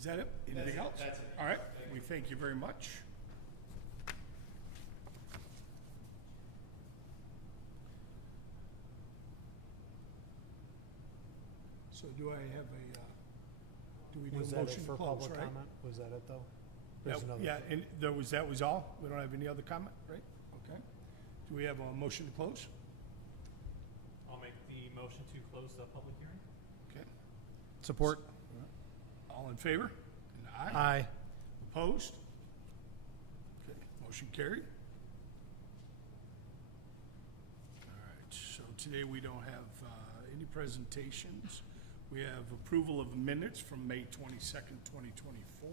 Is that it? Anything else? That's it. All right, we thank you very much. So do I have a, do we do Was a that it motion to for close, public right? comment? Was that it, though? There's another. Yeah, and that was all? We don't have any other comment, right? Okay. Do we have a motion to close? I'll make the motion to close the public hearing. Okay. Support. All in favor? And aye? Aye. Opposed? Okay, motion carried. All right, so today we don't have any presentations. We have approval of minutes from May 22nd, 2024.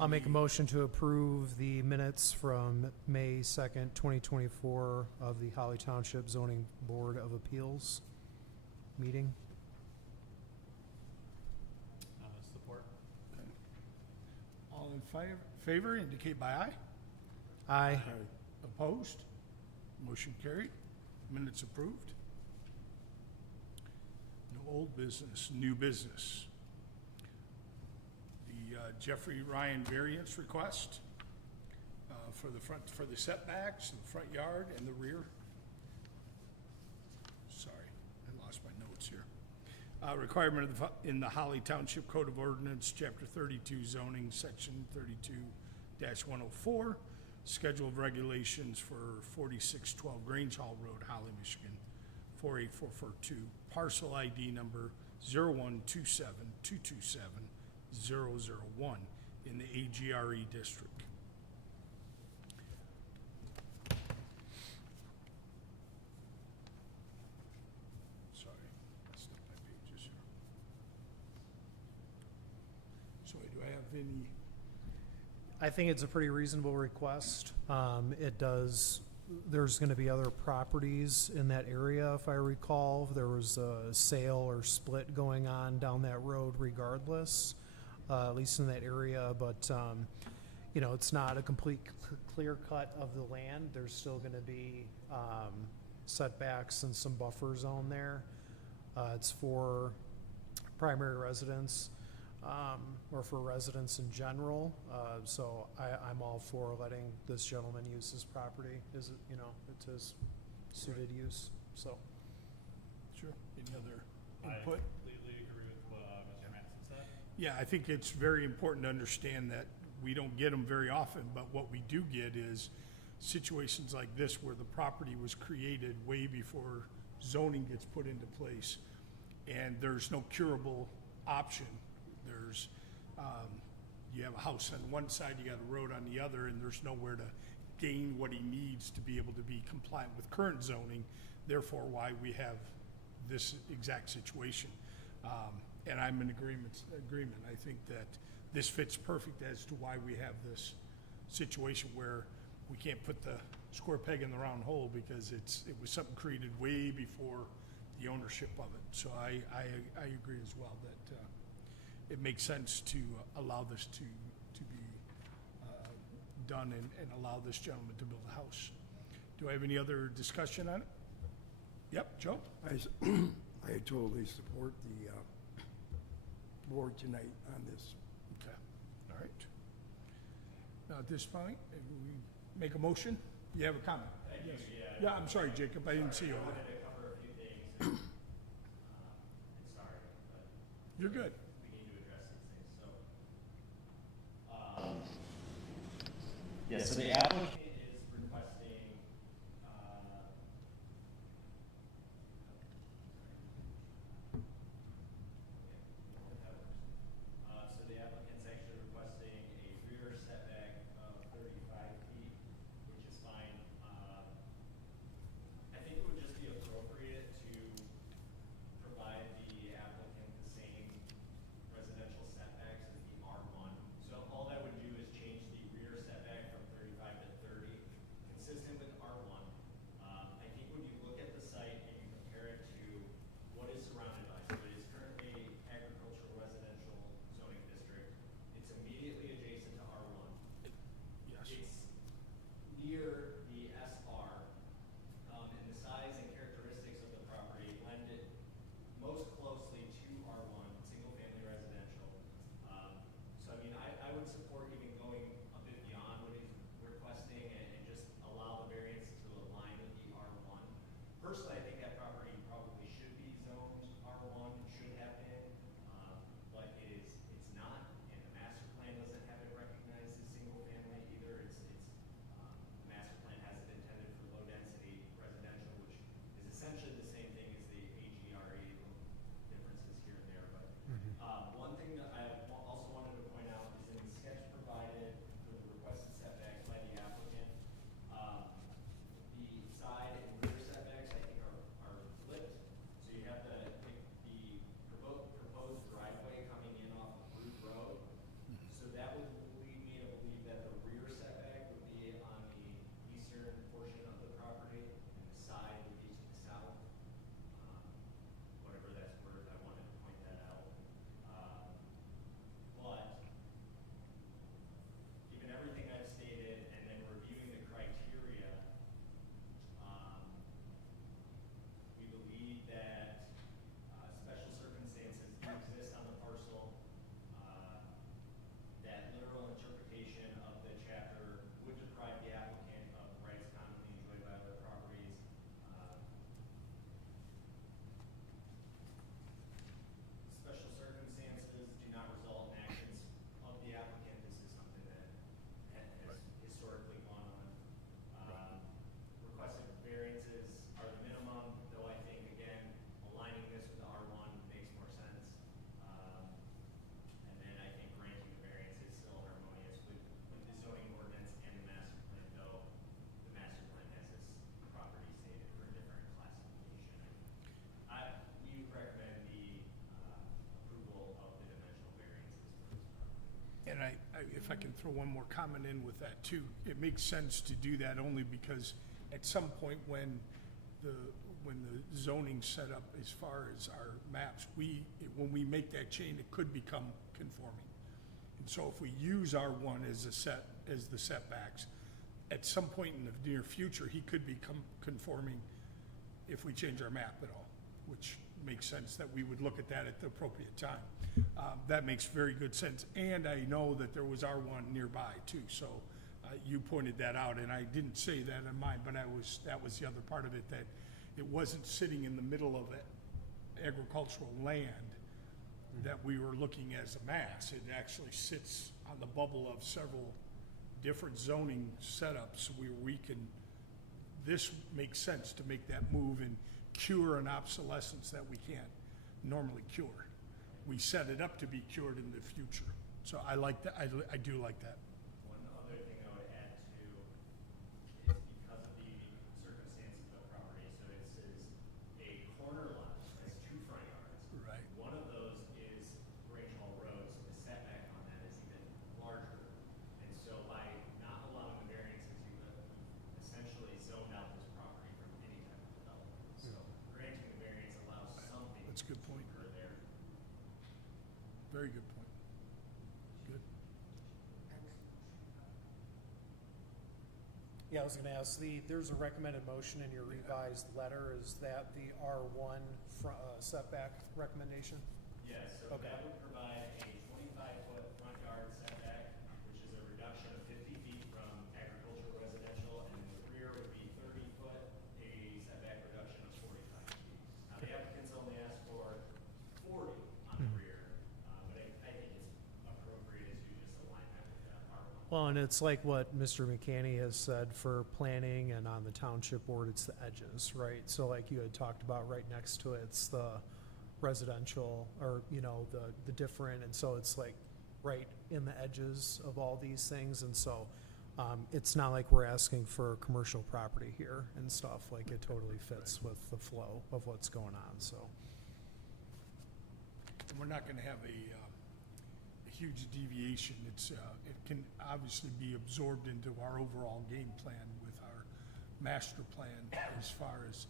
I'll make a motion to approve the minutes from May 2nd, 2024 of the Holly Township Zoning Board of Appeals meeting. Support. Okay. All in favor indicate by aye. Aye. Opposed? Motion carried. Minutes approved. No old business, new business. The Jeffrey Ryan variance request for the setbacks, the front yard and the rear. Sorry, I lost my notes here. Requirement of in the Holly Township Code of Ordinance, Chapter 32 zoning, Section 32-104, Schedule of Regulations for 4612 Grange Hall Road, Holly, Michigan, 48442, parcel ID number 0127227001 in the AGRE district. Sorry, I slipped my pages here. So do I have any? I think it's a pretty reasonable request. There's gonna be other properties in that area, if I recall. There was a sale or split going on down that road regardless, at least in that area, but, it's not a complete clear cut of the land. There's still gonna be, setbacks and some buffer zone there. It's for primary residents, or for residents in general. So I'm all for letting this gentleman use his property. It's his suited use, so. Sure. Any other I input? completely agree with what Mr. Matson said. Yeah, I think it's very important to understand that we don't get them very often, but what we do get is situations like this where the property was created way before zoning gets put into place, and there's no curable option. There's, you have a house on one side, you got a road on the other, and there's nowhere to gain what he needs to be able to be compliant with current zoning, therefore why we have this exact situation. And I'm in agreement. I think that this fits perfect as to why we have this situation where we can't put the square peg in the round hole because it was something created way before the ownership of it. So I agree as well that it makes sense to allow this to be done and allow this gentleman to build a house. Do I have any other discussion on it? Yep, Joe? I totally support the board tonight on this. Okay, all right. Now, at this point, if we make a motion, you have a comment? Thank you, yeah. Yeah, I'm sorry, Jacob, I didn't see you. I wanted to cover a few things, and sorry, but You're good. we need to address these things, so. Yeah, so the applicant is requesting, so the applicant's actually requesting a rear setback of 35 feet, which is fine. I think it would just be appropriate to provide the applicant the same residential setbacks as the R1. So all that would do is change the rear setback from 35 to 30. if I can throw one more comment in with that too, it makes sense to do that only because at some point when the zoning's set up as far as our maps, when we make that change, it could become conforming. And so if we use R1 as the setbacks, at some point in the near future, he could become conforming if we change our map at all, which makes sense that we would look at that at the appropriate time. That makes very good sense. And I know that there was R1 nearby too, so you pointed that out, and I didn't say that in mine, but that was the other part of it, that it wasn't sitting in the middle of agricultural land that we were looking as a mass. It actually sits on the bubble of several different zoning setups where this makes sense to make that move and cure an obsolescence that we can't normally cure. We set it up to be cured in the future. So I like that, I do like that. One other thing I would add too is because of the circumstances of the property, so this is a corner lot, has 2 front yards. Right. One of those is Grange Hall Road, so the setback on that is even larger. And so by not allowing the variances, you've essentially zoned out this property from any type of development. So granting the variance allows something That's a good point. to occur there. Very good point. Good. Yeah, I was gonna ask, there's a recommended motion in your revised letter, is that the R1 setback recommendation? Yes, so Okay. that would provide a 25-foot front yard setback, which is a reduction of 50 feet from agricultural residential, and in the rear would be 30 foot, a setback reduction of 45 feet. Now, the applicants only asked for 40 on the rear, but I think it's appropriate as you just align that with that R1. Well, and it's like what Mr. McCanny has said for planning, and on the township board, it's the edges, right? So like you had talked about, right next to it, it's the residential, or, the different, and so it's like right in the edges of all these things, and so it's not like we're asking for commercial property here and stuff, like it totally fits with the flow of what's going on, so. And we're not gonna have a huge deviation. It can obviously be absorbed into our overall game plan with our master plan, as far as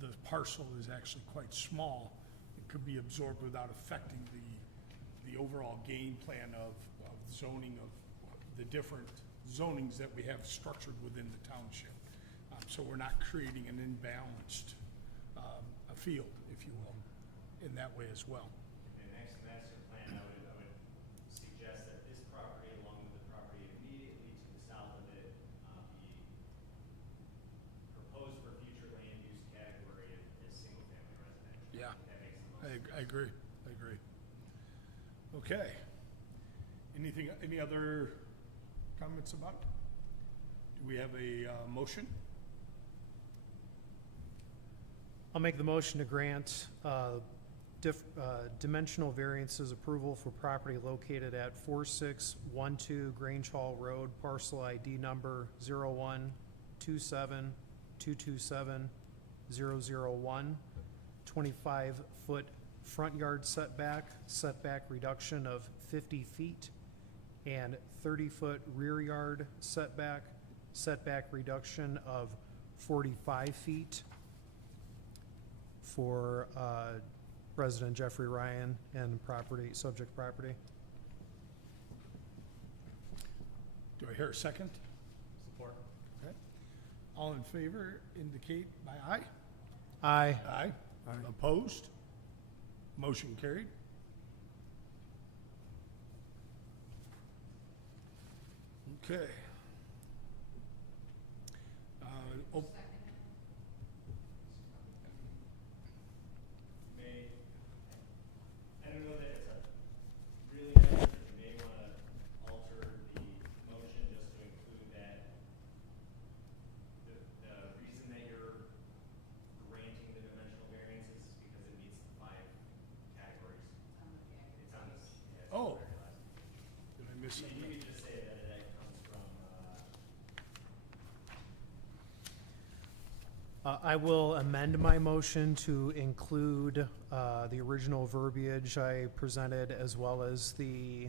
the parcel is actually quite small. It could be absorbed without affecting the overall game plan of zoning of the different zonings that we have structured within the township. So we're not creating an imbalanced a field, if you will, in that way as well. In the next master plan, I would suggest that this property, along with the property immediately to the south of it, be proposed for future land use category as single-family residential. Yeah. That makes the most sense. I agree. Okay. Any other comments about it? Do we have a motion? I'll make the motion to grant dimensional variances approval for property located at 4612 Grange Hall Road, parcel ID number 0127227001, 25-foot front yard setback reduction of 50 feet, and 30-foot rear yard setback reduction of 45 feet for President Jeffrey Ryan and subject property. Do I hear a second? Support. Okay. All in favor indicate by aye. Aye. Aye. Aye. Opposed? Motion carried. Okay. I don't know that it's a really good, but you may want to alter the motion just to include that the reason that you're granting the dimensional variances is because it meets the 5 categories. It's on this. Yeah, it's Oh. on the very last page. Did I miss You something? can just say that that comes from, I will amend my motion to include the original verbiage I presented, as well as the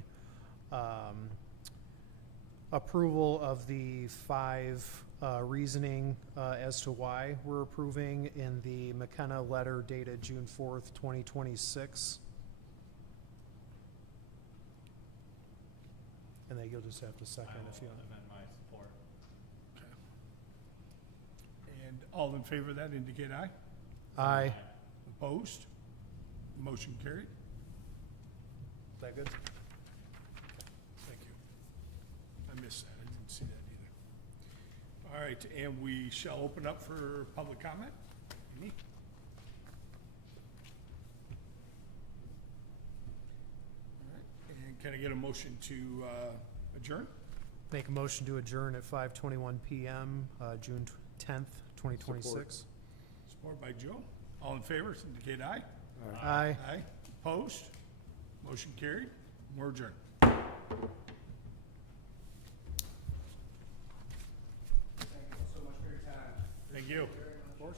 approval of the 5 reasoning as to why we're approving in the McKenna letter dated June 4th, 2026. And then you'll just have to I second if you will want. amend my support. And all in favor of that indicate aye. Aye. Opposed? Motion carried. Is that good? Thank you. I missed that. I didn't see that either. All right, and we shall open up for public comment. Any? All right, and can I get a motion to adjourn? Make a motion to adjourn at 5:21 PM, June 10th, 2026. Support by Joe. All in favor, indicate aye. Aye. Aye. Opposed? Motion carried. We're adjourned. Thank you so much for your time. Thank you. Of course.